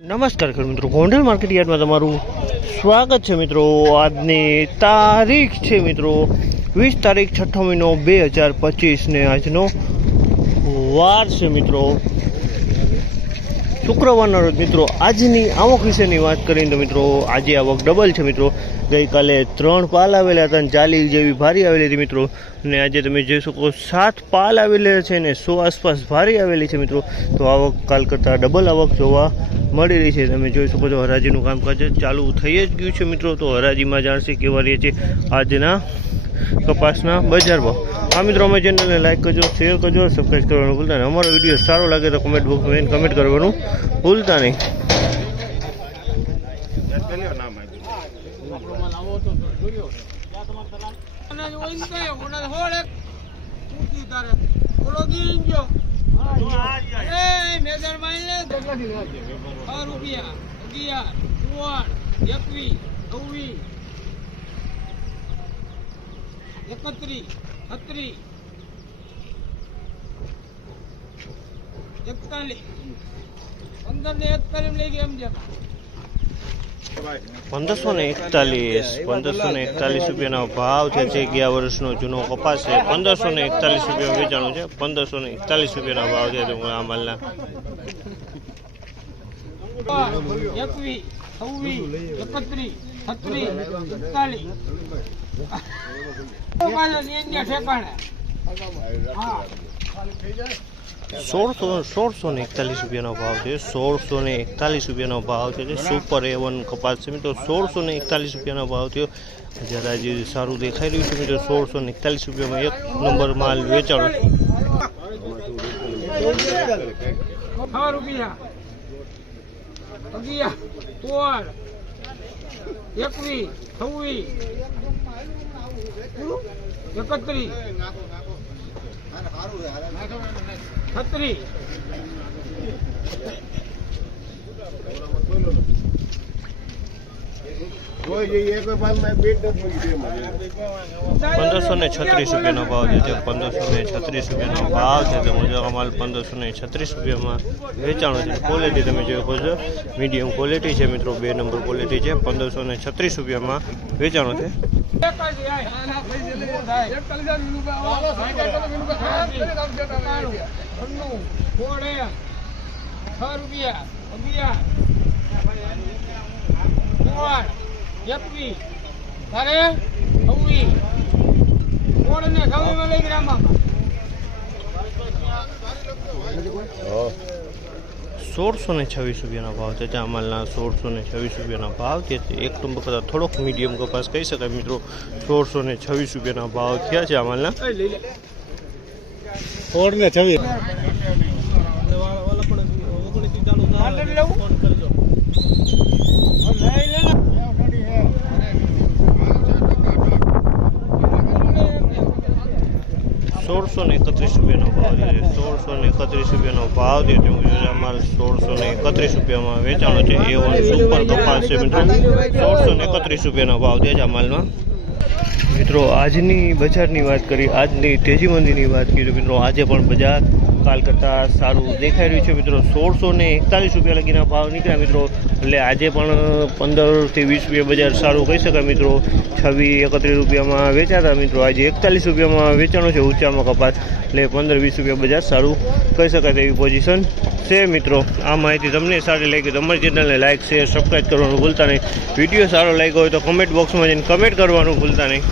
નમસ્કાર ખેડૂત મિત્રો, ગોંડલ માર્કેટ યાર્ડમાં તમારું સ્વાગત છે મિત્રો. આજની તારીખ છે મિત્રો, વીસ તારીખ છઠ્ઠો મહિનો બે હજાર પચીસને આજનો વાર છે મિત્રો. શુક્રવારના રોજ મિત્રો, આજની આવક વિશેની વાત કરીએ તો મિત્રો, આજે આવક ડબલ છે મિત્રો. ગઈકાલે ત્રણ પાલ આવેલા હતા અને ચાલી જેવી ભારી આવેલી હતી મિત્રો. અને આજે તમે જોઈ શકો સાત પાલ આવેલા છે ને સો આસપાસ ભારી આવેલી છે મિત્રો. તો આવક કાલ કરતાં ડબલ આવક જોવા મળી રહી છે. તમે જોઈ શકો છો હરાજીનું કામકાજ ચાલુ થઈ જ ગયું છે મિત્રો. તો હરાજીમાં જાણશે કેવા રહે છે આજના કપાસના બજાર ભાવ આ મિત્રો અમે ચેનલને લાઈક કરજો શેર કરજો સબસ્ક્રાઈબ કરવાનું ભૂલતા નહીં. અમારો વીડિયો સારો લાગે તો કમેન્ટ બોક્સમાં કમેન્ટ કરવાનું ભૂલતા નહીં. એકત્રીસ છત્રીસ એકતાલીસ. પંદર ને એકતાલીસ લઈ ગયા એમ પંદરસો ને એકતાલીસ પંદરસો ને એકતાલીસ રૂપિયાનો ભાવ છે જે ગયા વર્ષનો જૂનો કપાસ છે. પંદરસો ને એકતાલીસ રૂપિયા વેચાણું છે. પંદરસો ને એકતાલીસ રૂપિયાનો ભાવ છે આ માલના. એકવીસ છવ્વીસ એકત્રીસ. છત્રીસ સોળસો સોળસો ને એકતાલીસ રૂપિયાનો ભાવ છે. સોળસો ને એકતાલીસ રૂપિયાનો ભાવ છે સુપર એવન કપાસ છે. મિત્રો સોળસો ને એકતાલીસ રૂપિયાનો ભાવ થયો. જરા જે સારું દેખાઈ રહ્યું છે. મિત્રો સોળસો ને એકતાલીસ રૂપિયામાં એક નંબર માલ વેચાણો. છ એકવીસ છવ્વીસ એકત્રીસ છત્રીસ પંદરસો ને છત્રીસ રૂપિયાનો ભાવ છે જે પંદરસો ને છત્રીસ રૂપિયાનો ભાવ છે તો મુજબ માલ પંદરસો ને છત્રીસ રૂપિયામાં વેચાણો છે. ક્વોલિટી તમે જોઈ શકો છો. મીડિયમ ક્વોલિટી છે મિત્રો. બે નંબર ક્વોલિટી છે. પંદરસો ને છત્રીસ રૂપિયામાં વેચાણો છે. છ રૂપિયા એકવીસ તારે? છવ્વીસ સોળ ને છવ્વીસ લઈ ગ્રામમાં? સોળસો ને છવ્વીસ રૂપિયાના ભાવ છે ત્યાં માલના સોળસો ને છવ્વીસ રૂપિયાના ભાવ છે. એક નંબર કરતાં થોડોક મીડિયમ કપાસ કહી શકાય મિત્રો. સોળસો ને છવ્વીસ રૂપિયાના ભાવ થયા છે આ સોળ ને છવ્વીસ. સોળસો ને એકત્રીસ રૂપિયાનો ભાવ છે. સોળસો ને એકત્રીસ રૂપિયાનો ભાવ છે. આ માલ સોળસો ને એકત્રીસ રૂપિયામાં વેચાણો છે. એ વન સુપર કપાસ છે મિત્રો. સોળસો ને એકત્રીસ રૂપિયાનો ભાવ છે આ માલમાં મિત્રો, આજની બજારની વાત કરી, આજની તેજી મંદીની વાત કરી. મિત્રો, આજે પણ બજાર કાલ કરતાં સારું દેખાઈ રહ્યું છે મિત્રો. સોળસો ને એકતાલીસ રૂપિયા લગીના ભાવ નીકળ્યા મિત્રો. એટલે આજે પણ પંદરથી વીસ રૂપિયા બજાર સારું કહી શકાય મિત્રો. છવ્વીસ, એકત્રીસ રૂપિયામાં વેચાતા મિત્રો. આજે એકતાલીસ રૂપિયામાં વેચાણો છે ઊંચામાં કપાસ એટલે પંદર, વીસ રૂપિયા બજાર સારું કહી શકાય તેવી પોઝિશન છે મિત્રો. આ માહિતી તમને સારી લાગી તો અમારી ચેનલને લાઇક શેર સબસ્ક્રાઈબ કરવાનું ભૂલતા નહીં. વીડિયો સારો લાગ્યો હોય તો કમેન્ટ બોક્સમાં જઈને કમેન્ટ કરવાનું ભૂલતા નહીં.